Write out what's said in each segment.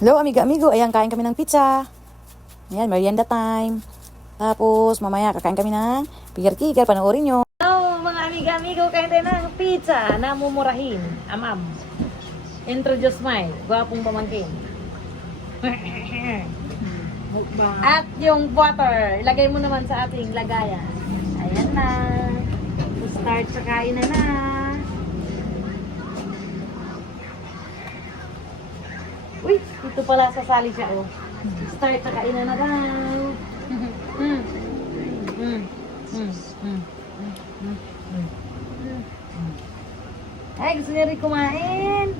Hello, amiga-amigo. Ayan, kain kami ng pizza. Ayan, merienda time. Tapos, mamaya kakain kami ng pigar-kigar. Panoorin nyo. Hello, mga amiga-amigo. Kain tayo ng pizza na mumurahin. Amam. Introduce my gwapong pamangkin. At yung water, ilagay mo naman sa ating lagayan. Ayan na. Start sa kain na. Uy, dito pala sasali siya, oh. Start sa kainan na daw. Ay, gusto niya rin kumain.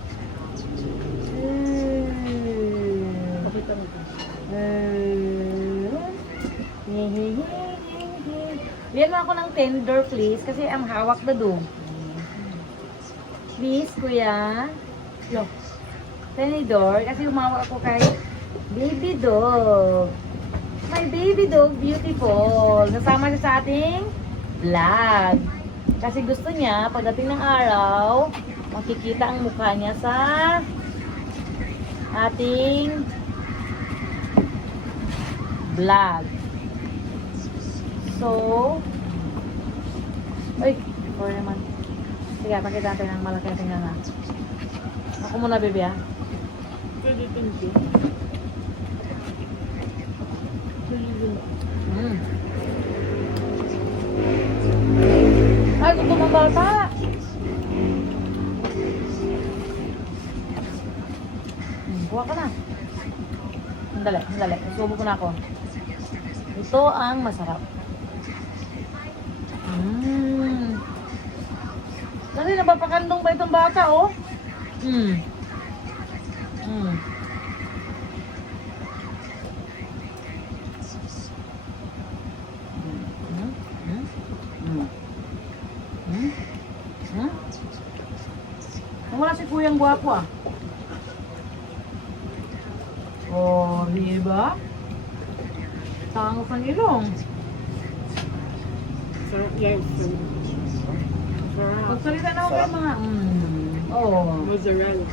Bigyan mo ako ng tender, please, kasi ang hawak na doon. Please, kuya. Yo. Tenidor, kasi umawak ako kay baby dog. My baby dog, beautiful. Nasama siya sa ating vlog. Kasi gusto niya, pagdating ng araw, makikita ang mukha niya sa ating vlog. So, ay, sorry naman. Sige, pakita natin ang malaki natin nga. Ako muna, baby, ah. Ay, gusto mong bata. Kuha ka na. Sandali. Susubo ko na ako. Ito ang masarap. Kasi napapakandong ba itong bata, oh? Wala si Kuyang Gwapo, ah. Oh, diba? Tangos ang ilong. Sarap yan. Sarap. Pagsalita na ako kayo mga... Oh. Mozzarella.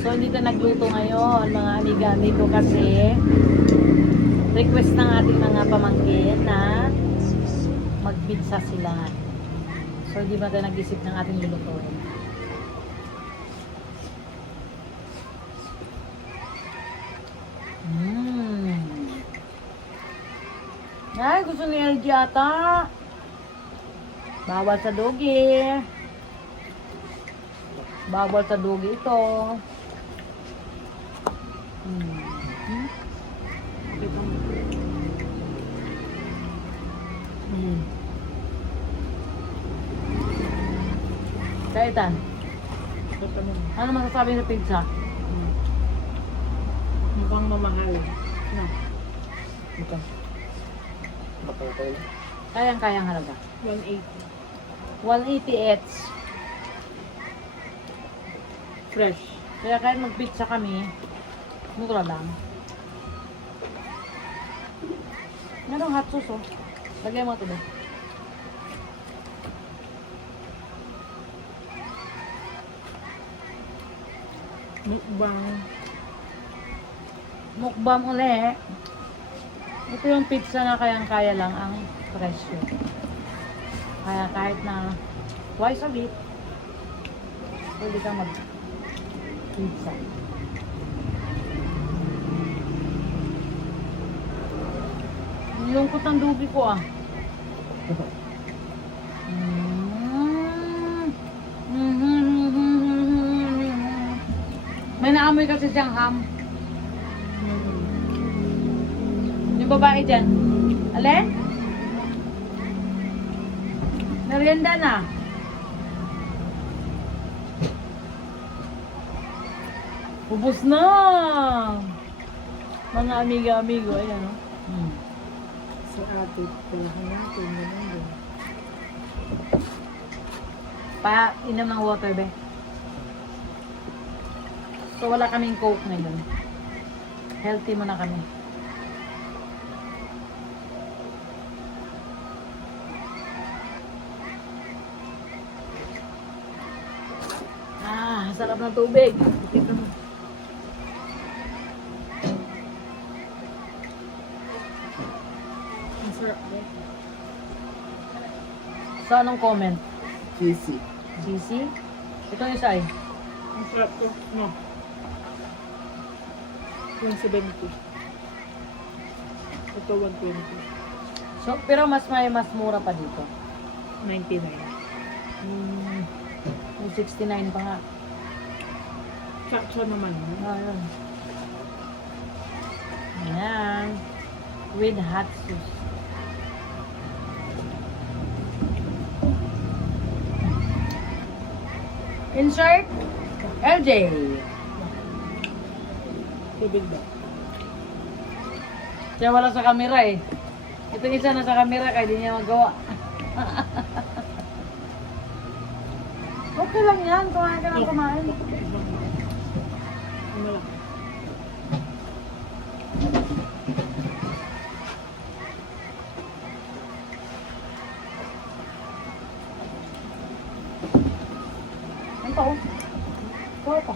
So, hindi ka nagluto ngayon, mga amiga-amigo, kasi request ng ating mga pamangkin na mag-pizza sila. So, hindi ba tayo nag-isip ng ating lulutuin? Ay, gusto ni LG ata. Bawal sa dogi. Bawal sa dogi ito. Kaitan, ano masasabi sa pizza? Mukhang mamahal. No. Ito. Kayang-kayang halaga. 180. 180 each. Fresh. Kaya kahit mag-pizza kami, mura lang. Merong hot sauce, oh. Lagyan mo ito ba? Mukbang. Mukbang uli. Ito yung pizza na kayang-kaya lang ang presyo. Kaya kahit na twice a week, pwede kang mag-pizza. Lungkot ang dugi ko, ah. May naamoy kasi siyang ham. Yung babae dyan. Alin? Merienda na. Ubus na. Mga amiga-amigo. Ayan, oh. Sa ate, kailangan natin. Ganun. Pa, inom ng water, be. So, wala kaming coke ngayon. Healthy muna kami. Sarap ng tubig. Ito mo. Ang sarap mo. So, anong comment? Cheesy. GC? Ito yung isa eh. Ang sarap ko. No. 170. Ito 120. So, pero mas mura pa dito. 99. Yung 69 pa nga. Sakto naman. Ayun. Ayan. With hot sauce. Insert LJ. Tubig ba? Siya wala sa camera eh. Ito isa na sa camera kaya di niya magawa. Okay lang yan. Kumain ka ng kumain. Ano lang. Ano pa oh? Kuha pa.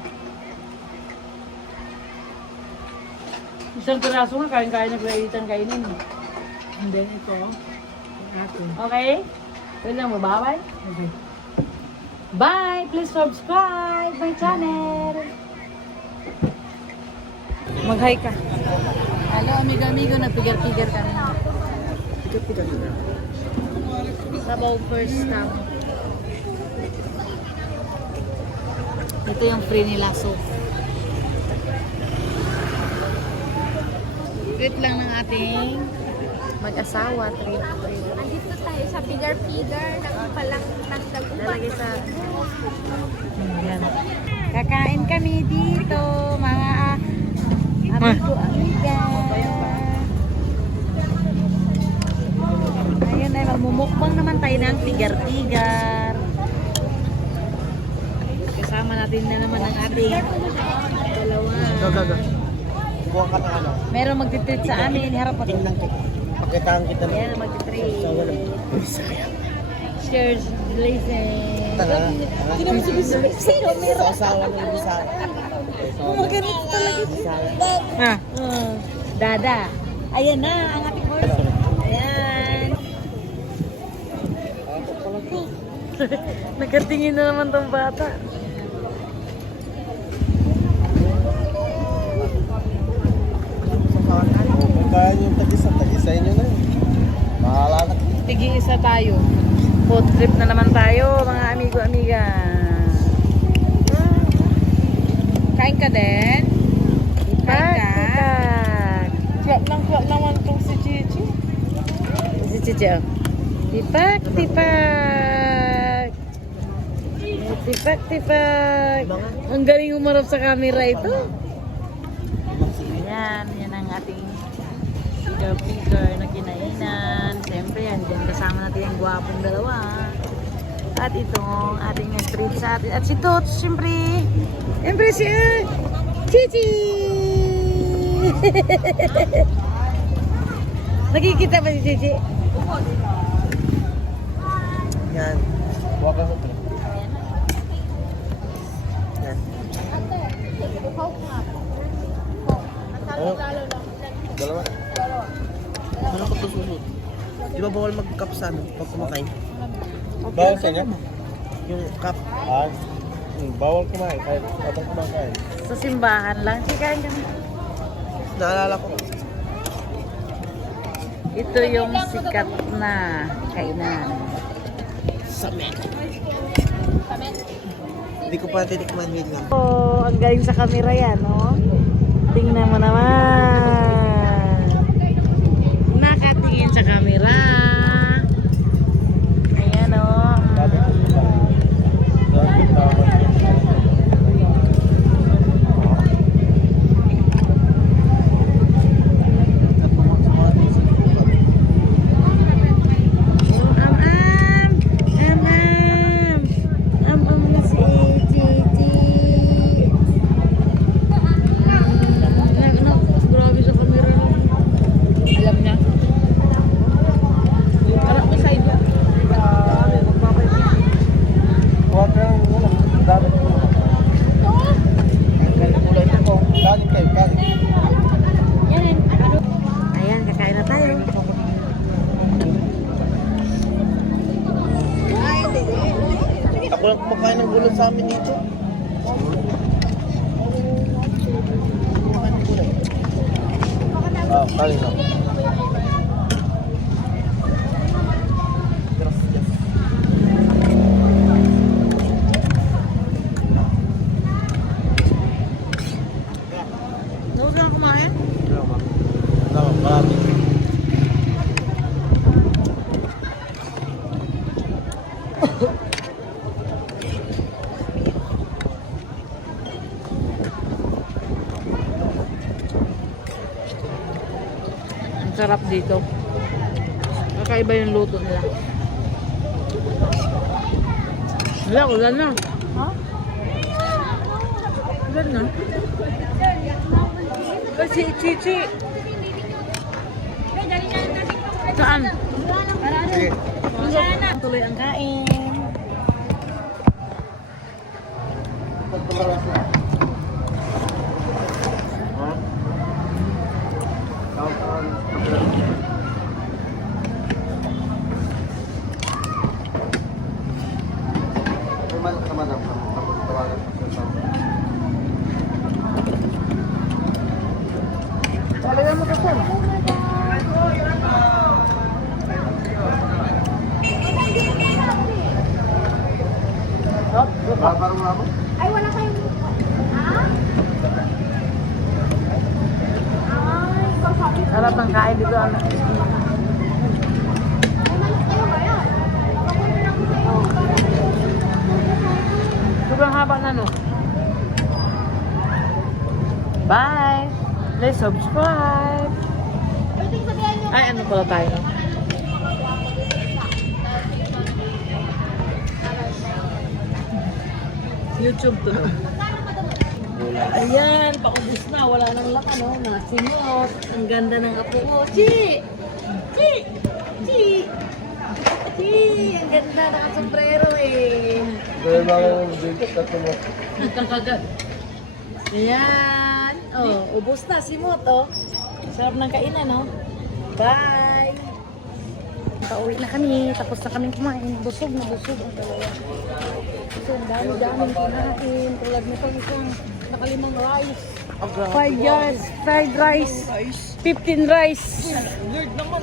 Isang piraso nga, kain-kain na pweditan kainin. And then ito, ang atin. Okay? Pwede lang mabawal? Okay. Bye! Please subscribe my channel! Mag-hi ka. Hello, amigo-amigo. Nagpigar-pigar kami. Pigat-pigat na. Sabaw first time. Ito yung free nila soup. Treat lang ng ating mag-asawa. Treat. Andito tayo sa pigar-pigar ng palang nagdagupan. Lalagay sa... Ayan. Kakain kami dito, mga amigo-amiga. Ayun ay, magmumukbang naman tayo ng tigar-tigar. Kasama natin na naman ang ating dalawa. Gaga. Kuha ka ng ano. Meron magtitreat sa amin, harap mo. Tingnan kita. Pakitaan kita ng... Ayan, magtitreat. Bisaya. Cheers, blazing. Tanga. Hindi naman si Bisaya. Sa asawa ng Bisaya. Ganito talaga. Bisaya. Ha? Dada. Ayan na, ang ating horse. Ayan. Nakatingin na naman tong bata. Kung kaya nyo yung tag-isa nyo na yun. Bahala na. Tigi-isa tayo. Food trip na naman tayo, mga amigo-amiga. Kain ka din? Kain ka? Klap naman itong si Gigi. Si Chichi, oh. Tipak, tipak. Tipak, tipak. Ang galing umarap sa camera ito. Ayan, yan ang ating figure na kinainan. Siyempre, yan dyan kasama natin yung gwapong dalawa. At itong ating nag-treat sa atin. At si Tots, siyempre. Siyempre si Chichi! Nakikita ba si Chichi? Yan. Kuha ka sa yan. Ano? Dalawa? Ano ko ito susunod? Di ba bawal mag-cup sa amin pag kumakain? Bawal sa inyo? Yung cup. Bawal kumain kahit habang kumakain. Sa simbahan lang. Sikain kami. Naalala ko. Ito yung sikat na kainan. Samen. Hindi ko pa titikman yun nga. Oh, ang galing sa camera yan, no? Tingnan mo naman. Nakatingin sa camera. Ayan, oh. Sabi ko sila. Sabi ko tama. Grabe sa camera. Walang kumakain ng gulay sa amin dito. Kumakain ng gulay. Ah, kali na. Gracias. Naus lang kumain? Tama, marami. Ang sarap dito. Kakaiba yung luto nila. Wala, ulan na. Ha? Ulan na. Kasi Chichi. Saan? Sige. Tuloy ang kain. Talaga mo kasi. Ay, wala kayong... Ha? Ay, kasabi. Sarap ang kain dito. Ano? Ay, malis kayo ba yan? Papunta na ko sa'yo. Sobrang haba na no. Bye! Please subscribe! Pwede sabihan nyo. Ay, ano pala tayo? No? YouTube to. Ayan, paubos na. Wala nang laman, no? Nasimot. Ang ganda ng apo ko. Chi! Chi! Chi! Chi! Ang ganda ng sombrero eh. Dahil mga dito ka ito mo. Nagkakagat. Ayan. Oh, ubos na simot, oh. Sarap ng kainan, no? Bye! Pauwi na kami. Tapos na kami kumain. Busog na busog ang dalawa. So, ang dami-daming kinain. Tulad nito isang nakalimang rice. 5 yards, fried rice. 15 rice. Lord naman,